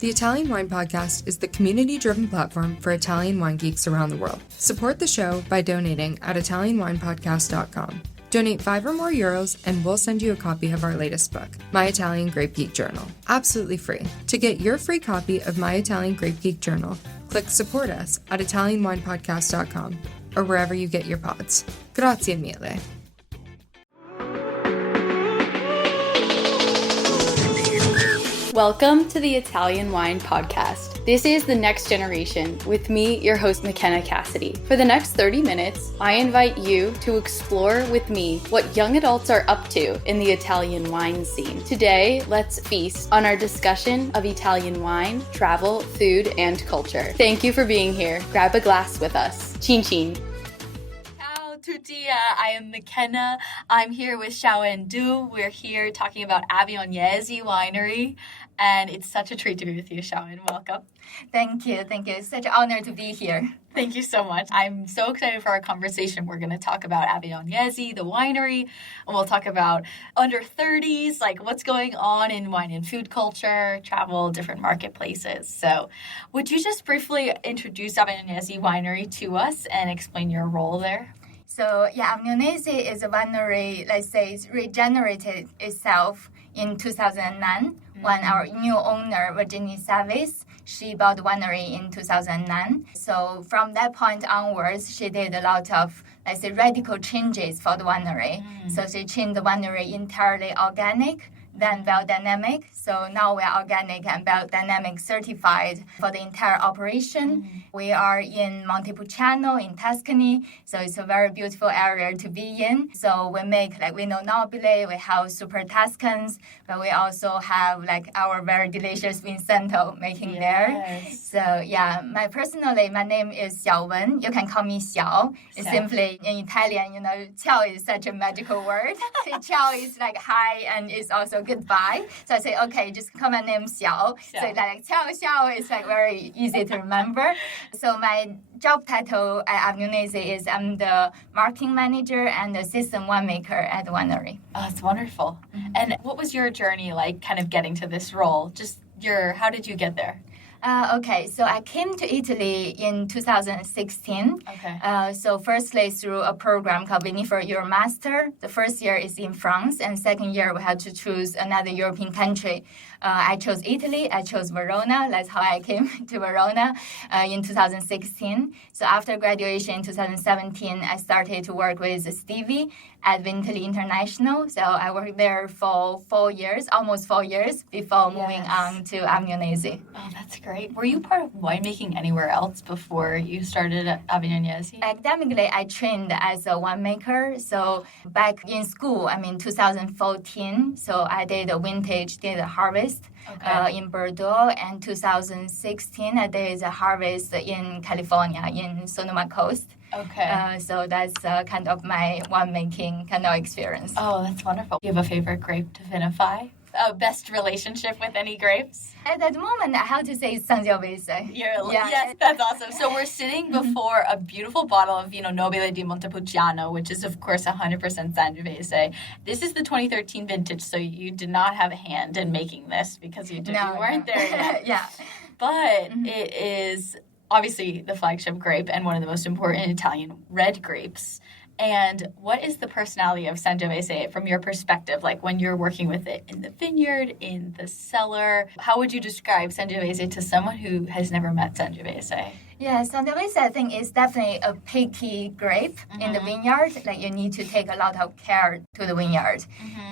The Italian Wine Podcast is the community-driven platform for Italian wine geeks around the world. Support the show by donating at ItalianWinepodcast.com. Donate €5 or more and we'll send you a copy of our latest book, My Italian Grape Geek Journal, absolutely free. To get your free copy of My Italian Grape Geek Journal, click Support Us at ItalianWinepodcast.com or wherever you get your pods. Grazie mille. Welcome to the Italian Wine Podcast. This is the next generation with me, your host, McKenna Cassidy. For the next 30 minutes, I invite you to explore with me what young adults are up to in the Italian wine scene. Today, let's feast on our discussion of Italian wine, travel, food, and culture. Thank you for being here. Grab a glass with us. Chin chin. Ciao tutti, I am McKenna. I'm here with Xiaowen Du. We're here talking about Avignonesi Winery. And it's such a treat to be with you, Xiaowen. Welcome. Thank you. It's such an honor to be here. Thank you so much. I'm so excited for our conversation. We're going to talk about Avignonesi, the winery, and we'll talk about under 30s, like what's going on in wine and food culture, travel, different marketplaces. So would you just briefly introduce Avignonesi Winery to us and explain your role there? So, Avignonesi is a winery, let's say, it's regenerated itself in 2009 when our new owner, Virginie Saverys, she bought the winery in 2009. So from that point onwards, she did a lot of, let's say, radical changes for the winery. So she changed the winery entirely organic, then biodynamic. So now we are organic and biodynamic certified for the entire operation. We are in Montepulciano in Tuscany. So it's a very beautiful area to be in. So we make like Vino Nobile, we have super Tuscans, but we also have like our very delicious Vincento making there. So my name is Xiaowen. You can call me Xiao. It's simply in Italian, ciao is such a magical word. So ciao is like hi and it's also goodbye. So I say, okay, just call my name Xiao. So like Xiao is like very easy to remember. So my job title at Avignonesi is I'm the marketing manager and assistant winemaker at the winery. Oh, that's wonderful. And what was your journey like kind of getting to this role? How did you get there? So I came to Italy in 2016. So firstly through a program called Vini for Your Master. The first year is in France, and second year we had to choose another European country. I chose Italy. I chose Verona. That's how I came to Verona in 2016. So after graduation in 2017, I started to work with Stevie at Vinitaly International. So I worked there for almost 4 years before moving on to Avignonesi. Oh, that's great. Were you part of winemaking anywhere else before you started at Avignonesi? Academically, I trained as a winemaker. So back in school, 2014, so I did a harvest in Bordeaux, and 2016 I did a harvest in California, in Sonoma Coast. So that's kind of my winemaking kind of experience. Oh, that's wonderful. Do you have a favorite grape to vinify? Best relationship with any grapes? At that moment, I have to say Sangiovese. Yes, that's awesome. So we're sitting before a beautiful bottle of Vino Nobile di Montepulciano, which is, of course, 100% Sangiovese. This is the 2013 vintage, so you did not have a hand in making this because you weren't there yet. But it is obviously the flagship grape and one of the most important Italian red grapes. And what is the personality of Sangiovese from your perspective? Like when you're working with it in the vineyard, in the cellar, how would you describe Sangiovese to someone who has never met Sangiovese? Yeah, Sangiovese, I think, is definitely a picky grape in the vineyard. Like you need to take a lot of care to the vineyard.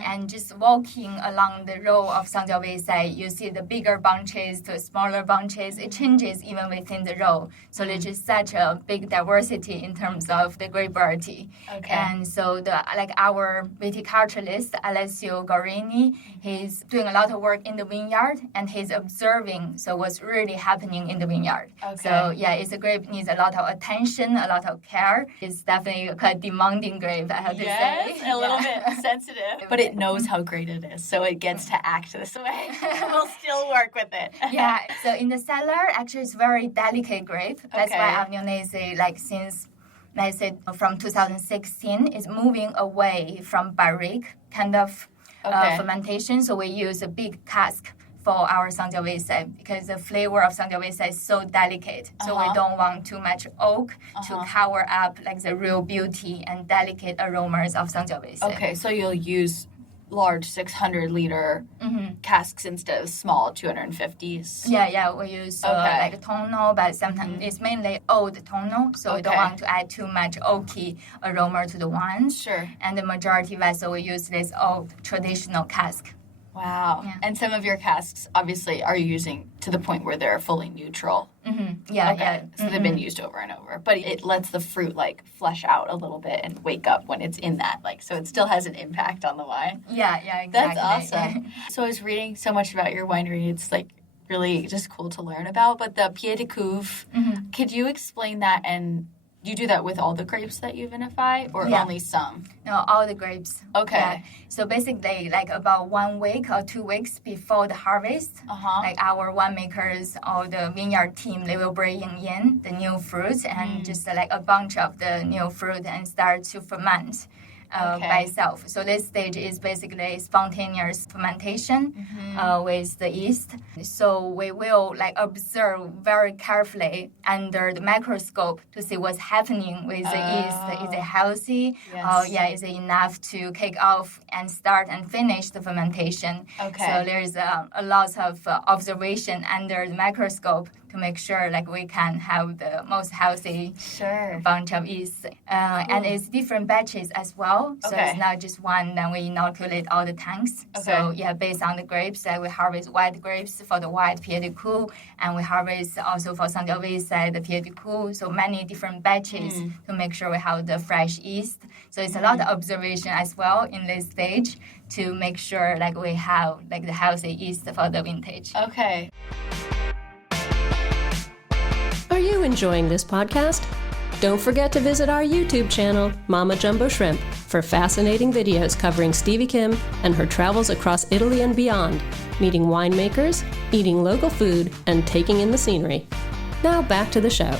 And just walking along the row of Sangiovese, you see the bigger bunches to smaller bunches. It changes even within the row. So there's just such a big diversity in terms of the grape variety. And so our viticulturalist, Alessio Gorini, he's doing a lot of work in the vineyard and he's observing what's really happening in the vineyard. So it's a grape needs a lot of attention, a lot of care. It's definitely a quite demanding grape, I have to say. Yes, a little bit sensitive. But it knows how great it is, so it gets to act this way. We'll still work with it. So in the cellar, actually it's very delicate grape. That's why Avignonesi, since I said from 2016, is moving away from barrique kind of fermentation. So we use a big cask for our Sangiovese because the flavor of Sangiovese is so delicate. So we don't want too much oak to cover up like the real beauty and delicate aromas of Sangiovese. Okay, so you'll use large 600-liter casks instead of small 250s. Yeah, we use like tonneau, but sometimes it's mainly old tonneau, so we don't want to add too much oaky aroma to the wines. Sure. And the majority vessel we use this old traditional cask. Wow. Yeah. And some of your casks, obviously, are you using to the point where they're fully neutral? Yeah. So they've been used over and over. But it lets the fruit, like, flesh out a little bit and wake up when it's in that. Like, so it still has an impact on the wine. Yeah, exactly. That's awesome. So I was reading so much about your winery. It's, like, really just cool to learn about. But the Pied de Cuve, could you explain that? And you do that with all the grapes that you vinify or only some? No, all the grapes. Okay. Yeah. So basically, like about 1 week or 2 weeks before the harvest, like our winemakers or the vineyard team, they will bring in the new fruits and just like a bunch of the new fruit and start to ferment. By itself. So this stage is basically spontaneous fermentation with the yeast. So we will like observe very carefully under the microscope to see what's happening with the yeast. Is it healthy? Is it enough to kick off and start and finish the fermentation? So there's a lot of observation under the microscope to make sure like we can have the most healthy bunch of yeast. And it's different batches as well. So it's not just one, then we inoculate all the tanks. So based on the grapes, we harvest white grapes for the white Pied de Cuve, and we harvest also for Sangiovese the Pied de Cuve. So many different batches to make sure we have the fresh yeast. So it's a lot of observation as well in this stage to make sure like we have like the healthy yeast for the vintage. Okay. Are you enjoying this podcast? Don't forget to visit our YouTube channel, Mama Jumbo Shrimp, for fascinating videos covering Stevie Kim and her travels across Italy and beyond, meeting winemakers, eating local food, and taking in the scenery. Now back to the show.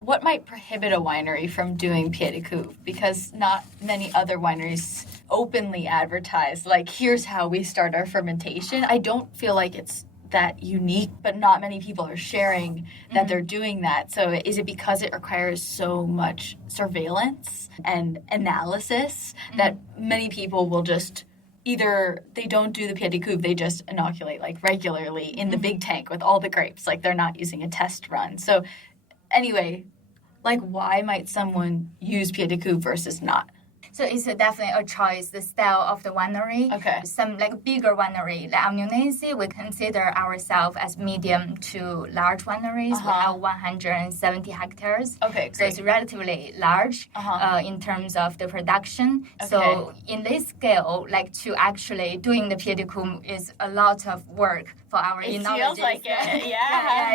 What might prohibit a winery from doing Pied de Cuve? Because not many other wineries openly advertise, like, here's how we start our fermentation. I don't feel like it's that unique, but not many people are sharing that they're doing that. So is it because it requires so much surveillance and analysis that many people will just either they don't do the Pied de Cuve, they just inoculate like regularly in the big tank with all the grapes, like they're not using a test run. So anyway, like why might someone use Pied de Cuve versus not? So it's definitely a choice, the style of the winery. Some like bigger winery, like Avignonesi, we consider ourselves as medium to large wineries. We have 170 hectares. So it's relatively large in terms of the production. So in this scale, like to actually doing the Pied de Cuve is a lot of work for our enologists. It feels like it,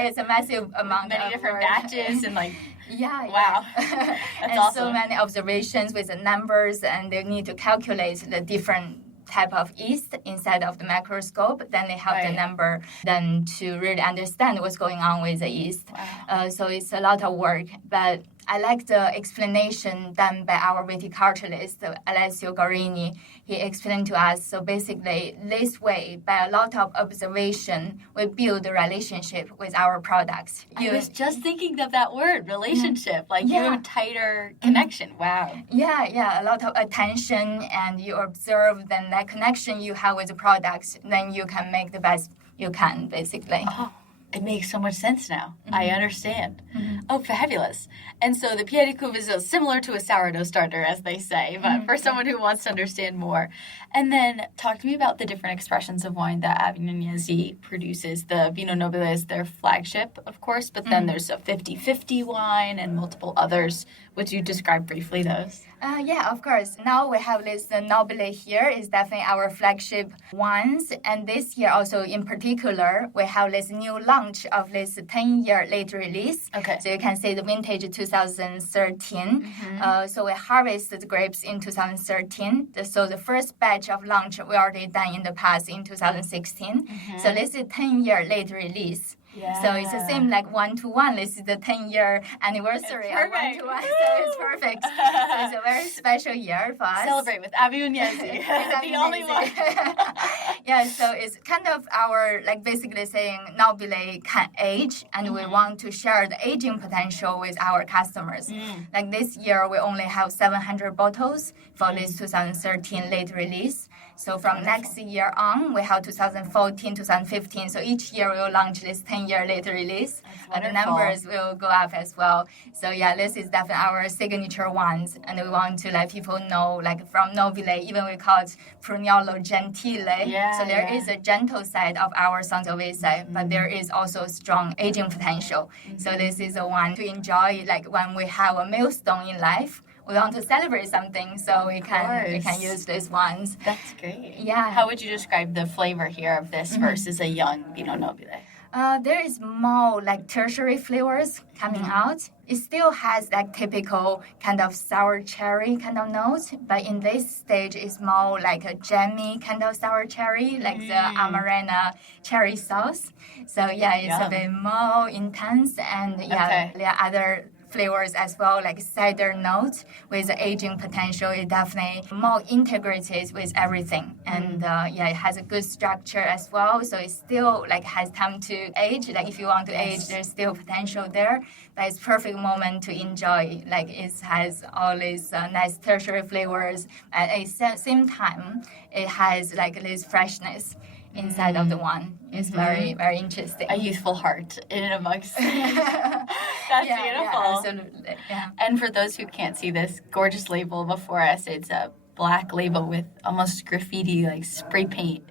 it's a massive amount of different work. batches and like Wow. That's and awesome. so many observations with the numbers, and they need to calculate the different type of yeast inside of the microscope. Then they have the number then to really understand what's going on with the yeast. So it's a lot of work, but I like the explanation done by our viticulturalist, Alessio Gorini. He explained to us, so basically this way, by a lot of observation, we build a relationship with our products. I was just thinking of that word, relationship. Like you have a tighter connection. Wow. Yeah, a lot of attention, and you observe then that connection you have with the products, then you can make the best you can, basically. It makes so much sense now. I understand. Oh, fabulous. And so the Pied de Cuve is similar to a sourdough starter, as they say, but for someone who wants to understand more. And then talk to me about the different expressions of wine that Avignonesi produces. The Vino Nobile is their flagship, of course, but then there's a 50-50 wine and multiple others. Would you describe briefly those? Yeah, of course. Now we have this Nobile here is definitely our flagship wines. And this year also in particular, we have this new launch of this 10-year late release. So you can see the vintage 2013. So we harvested the grapes in 2013. So the first batch of launch we already done in the past in 2016. So this is 10-year late release. So it's the same like 1-to-1. This is the 10-year anniversary of 1-to-1. So it's perfect. So it's a very special year for us. Celebrate with Avignonesi. The only one. Yeah, so it's kind of our, like basically saying Nobile can age, and we want to share the aging potential with our customers. Like this year, we only have 700 bottles for this 2013 late release. So from next year on, we have 2014, 2015. So each year we will launch this 10-year late release, and the numbers will go up as well. So yeah, this is definitely our signature ones, and we want to let people know, like from Nobile, even we call it Prunello Gentile. So there is a gentle side of our Sangiovese, but there is also strong aging potential. So this is the one to enjoy, like when we have a milestone in life. We want to celebrate something, so we can use these ones. That's great. Yeah. How would you describe the flavor here of this versus a young Vino Nobile? There is more like tertiary flavors coming out. It still has like typical kind of sour cherry kind of notes, but in this stage it's more like a jammy kind of sour cherry, like the Amarena cherry sauce. So yeah, it's a bit more intense, and there are other flavors as well, like cider notes with the aging potential. Is definitely more integrated with everything, and it has a good structure as well. So it still like has time to age. Like if you want to age, there's still potential there, but it's perfect moment to enjoy. Like it has all these nice tertiary flavors, and at the same time, it has like this freshness inside of the one. It's very, very interesting. A youthful heart in and amongst. That's beautiful. Yeah, absolutely. Yeah. And for those who can't see this gorgeous label before us, it's a black label with almost graffiti, like spray paint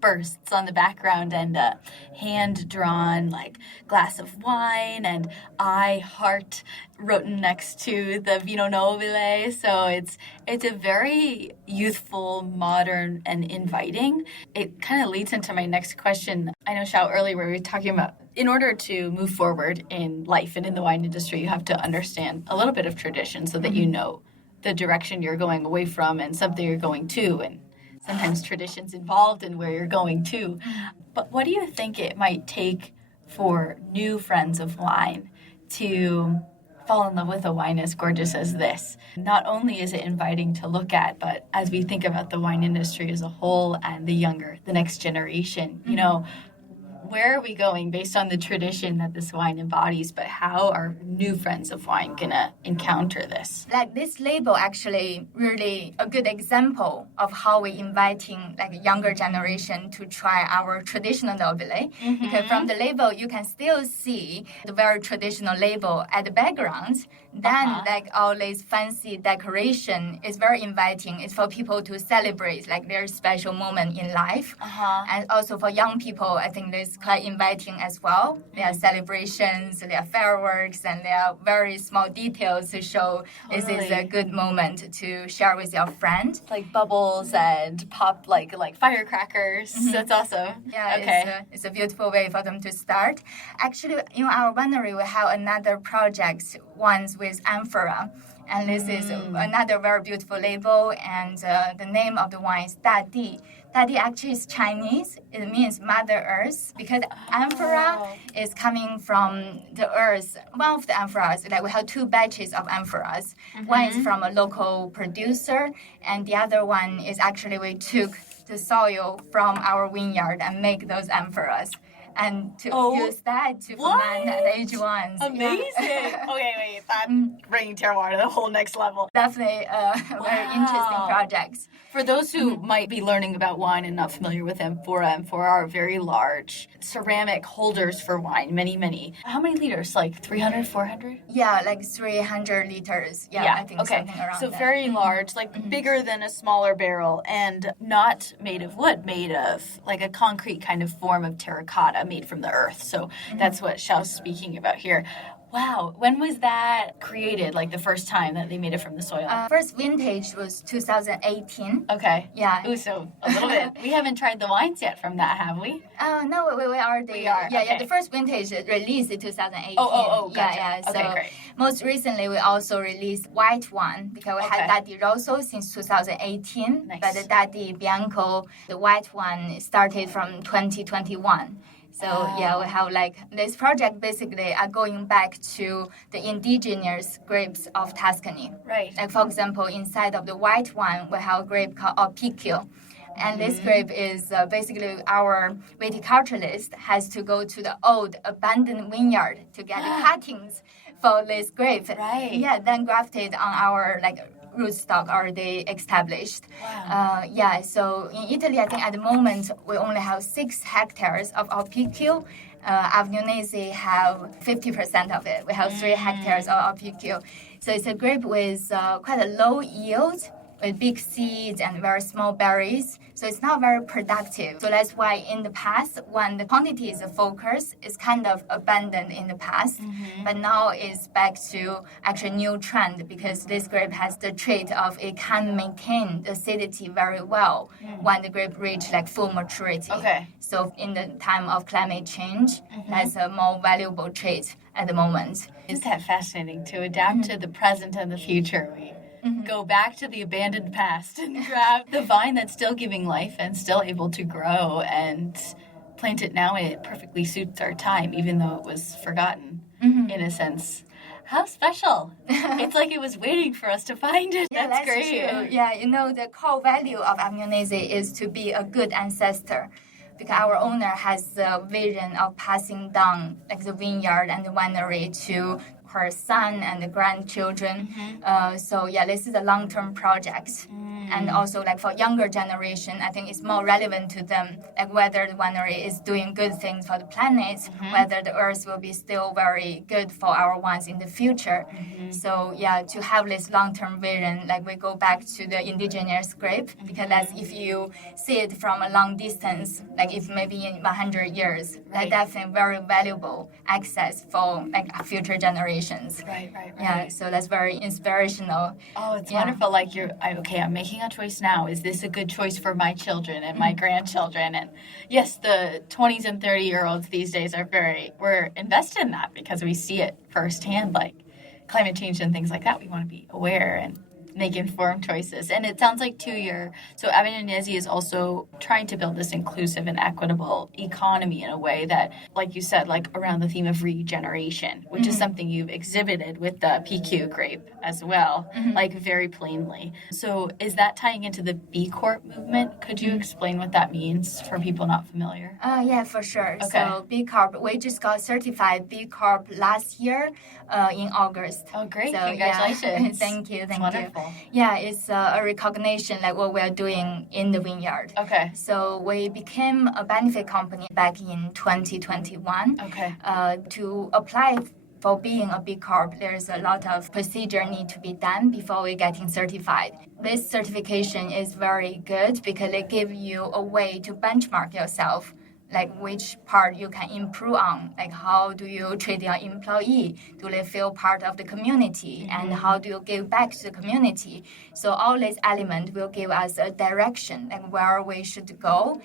bursts on the background, and a hand-drawn like glass of wine and I heart written next to the Vino Nobile. So it's a very youthful, modern, and inviting. It kind of leads into my next question. I know, Xiao, earlier we were talking about in order to move forward in life and in the wine industry, you have to understand a little bit of tradition so that you know the direction you're going away from and something you're going to, and sometimes traditions involved in where you're going to. But what do you think it might take for new friends of wine to fall in love with a wine as gorgeous as this? Not only is it inviting to look at, but as we think about the wine industry as a whole and the next generation, you know, where are we going based on the tradition that this wine embodies, but how are new friends of wine gonna encounter this? Like this label actually really a good example of how we're inviting like a younger generation to try our traditional Nobile. Because from the label you can still see the very traditional label at the background. Then like all this fancy decoration is very inviting. It's for people to celebrate like their special moment in life. And also for young people, I think this quite inviting as well. There are celebrations, there are fireworks, and there are very small details to show this is a good moment to share with your friend. Like bubbles and pop, like firecrackers. That's awesome. Yeah, okay. It's a beautiful way for them to start. Actually, in our winery, we have another project, ones with amphora. And this is another very beautiful label, and the name of the wine is Dadi. Dadi actually is Chinese. It means Mother Earth, because amphora is coming from the earth. One of the amphoras, like we have two batches of amphoras. One is from a local producer, and the other one is actually we took the soil from our vineyard and make those amphoras. And to use that to ferment the adjuvants. Amazing. Yeah. Okay, wait, that's bringing terroir to the whole next level. Definitely very interesting projects. For those who might be learning about wine and not familiar with amphora are very large ceramic holders for wine, many. How many liters? Like 300, 400? Yeah, like 300 liters. Yeah, I think something around so that. very large, like bigger than a smaller barrel, and not made of wood, made of like a concrete kind of form of terracotta made from the earth. So that's what Xiao's speaking about here. Wow. When was that created, like the first time that they made it from the soil? First vintage was 2018. Okay. Yeah. Ooh, so a little bit. We haven't tried the wines yet from that, have we? No, we already. We are. Yeah, okay. The first vintage released in 2018. Gotcha. Yeah. So okay, great. most recently, we also released white one because we had Dadi Rosso since 2018. Nice. But the Dadi Bianco, the white one, started from 2021. So we have like this project basically are going back to the indigenous grapes of Tuscany. Right. Like for example, inside of the white one, we have a grape called Opicchio. And this grape is basically our viticulturalist has to go to the old abandoned vineyard to get the cuttings for this grape. Right. Yeah, then grafted on our rootstock already established. Wow. So in Italy, I think at the moment we only have 6 hectares of our PQ. Avignonesi have 50% of it. We have 3 hectares of our PQ. So it's a grape with quite a low yield, with big seeds and very small berries. So it's not very productive. So that's why in the past, when the quantity is a focus, it's kind of abandoned in the past. But now it's back to actually new trend because this grape has the trait of it can maintain the acidity very well when the grape reach full maturity. Okay. So in the time of climate change, that's a more valuable trait at the moment. Isn't that fascinating to adapt to the present and the future? We go back to the abandoned past and grab the vine that's still giving life and still able to grow and plant it now. It perfectly suits our time, even though it was forgotten in a sense. How special. It's like it was waiting for us to find it. Yeah, that's great. True. Yeah, the core value of Avignonesi is to be a good ancestor. Because our owner has the vision of passing down the vineyard and the winery to her son and the grandchildren. This is a long-term project. And also for younger generation, I think it's more relevant to them, whether the winery is doing good things for the planet, whether the earth will be still very good for our ones in the future. So to have this long-term vision, we go back to the indigenous grape, because that's if you see it from a long distance, if maybe in 100 years, that's definitely very valuable access for future generations. Right. Yeah, so that's very inspirational. Oh, it's wonderful. I'm making a choice now. Is this a good choice for my children and my grandchildren? And yes, the 20s and 30-year-olds these days we're invested in that because we see it firsthand, climate change and things like that. We want to be aware and make informed choices. And it sounds like so Avignonesi is also trying to build this inclusive and equitable economy in a way that, like you said, around the theme of regeneration, which is something you've exhibited with the PQ grape as well, very plainly. So is that tying into the B Corp movement? Could you explain what that means for people not familiar? Yeah, for sure. Okay. So B Corp, we just got certified B Corp last year in August. Oh, great. So, Congratulations. Thank you. It's wonderful. Yeah, it's a recognition what we're doing in the vineyard. Okay. So we became a benefit company back in 2021. Okay. To apply for being a B Corp, there's a lot of procedure need to be done before we getting certified. This certification is very good because it gives you a way to benchmark yourself, which part you can improve on, how do you treat your employee, do they feel part of the community, and how do you give back to the community. So all these elements will give us a direction where we should go.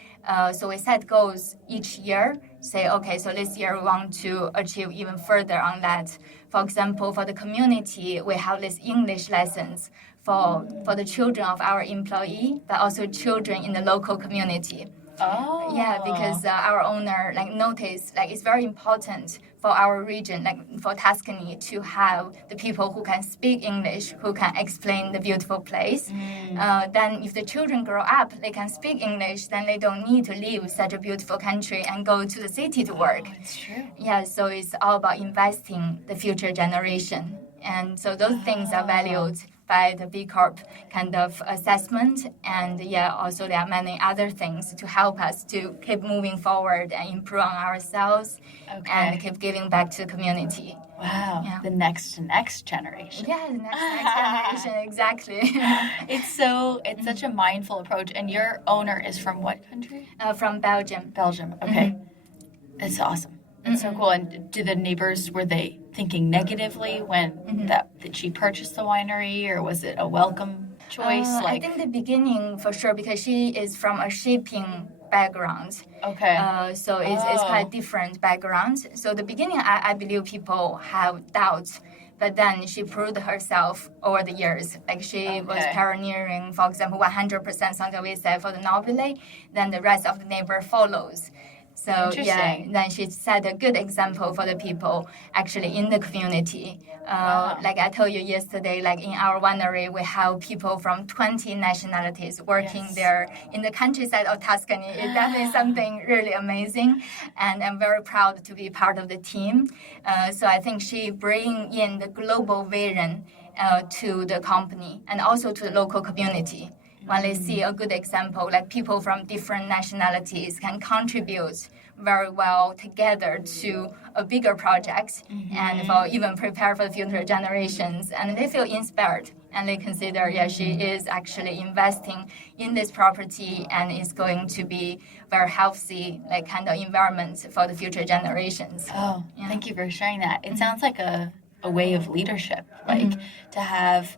So we set goals each year, say, okay, so this year we want to achieve even further on that. For example, for the community, we have this English lessons for the children of our employee, but also children in the local community. Oh. Yeah, because our owner noticed it's very important for our region, for Tuscany, to have the people who can speak English, who can explain the beautiful place. Then if the children grow up, they can speak English, then they don't need to leave such a beautiful country and go to the city to work. Oh, it's true. Yeah, so it's all about investing the future generation. And so those things are valued by the B Corp kind of assessment. And also there are many other things to help us to keep moving forward and improve on ourselves and keep giving back to the community. Wow. Yeah. The next generation. Yeah, the next generation, exactly. It's such a mindful approach. And your owner is from what country? From Belgium. Belgium, okay. That's awesome. That's so cool. And do the neighbors, were they thinking negatively when that she purchased the winery, or was it a welcome choice? I think the beginning for sure, because she is from a shipping background. Okay. So it's quite different background. So the beginning, I believe people have doubts. But then she proved herself over the years. She was pioneering, for example, 100% Sangiovese for the Nobile. Then the rest of the neighbor follows. So yeah, then she set a good example for the people actually in the community. Like I told you yesterday, like in our winery, we have people from 20 nationalities working there in the countryside of Tuscany. It's definitely something really amazing, and I'm very proud to be part of the team. So I think she bring in the global vision to the company and also to the local community. When they see a good example, like people from different nationalities can contribute very well together to a bigger project and for even prepare for the future generations. And they feel inspired and they consider, she is actually investing in this property and is going to be very healthy, like kind of environment for the future generations. Oh, thank you for sharing that. It sounds like a way of leadership, like to have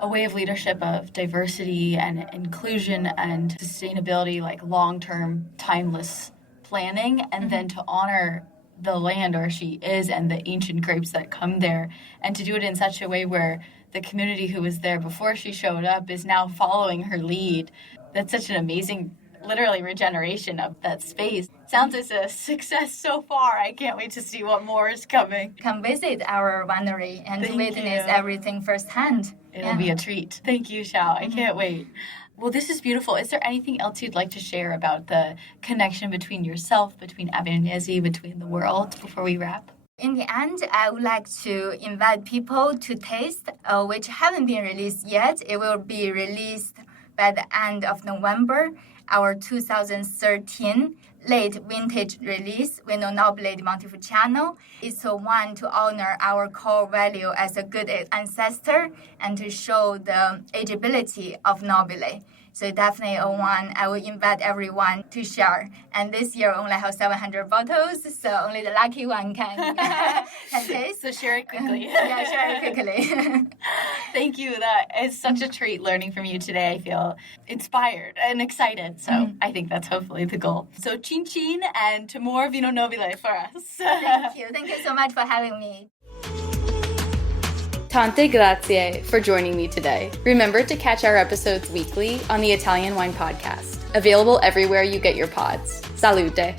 a way of leadership of diversity and inclusion and sustainability, like long-term, timeless planning, and then to honor the land where she is and the ancient grapes that come there, and to do it in such a way where the community who was there before she showed up is now following her lead. That's such an amazing, literally, regeneration of that space. Sounds as a success so far. I can't wait to see what more is coming. Come visit our winery and witness everything firsthand. It'll be a treat. Thank you, Xiao. I can't wait. Well, this is beautiful. Is there anything else you'd like to share about the connection between yourself, between Avignonesi, between the world before we wrap? In the end, I would like to invite people to taste, which haven't been released yet. It will be released by the end of November, our 2013 late vintage release, Vino Nobile di Montepulciano. It's a wine to honor our core value as a good ancestor and to show the ageability of Nobile. So definitely a wine I will invite everyone to share. And this year only have 700 bottles, so only the lucky one can taste. So share it quickly. Share it quickly. Thank you. That is such a treat learning from you today. I feel inspired and excited. So I think that's hopefully the goal. So chin chin and to more Vino Nobile for us. Thank you. Thank you so much for having me. Tante grazie for joining me today. Remember to catch our episodes weekly on the Italian Wine Podcast, available everywhere you get your pods. Salute!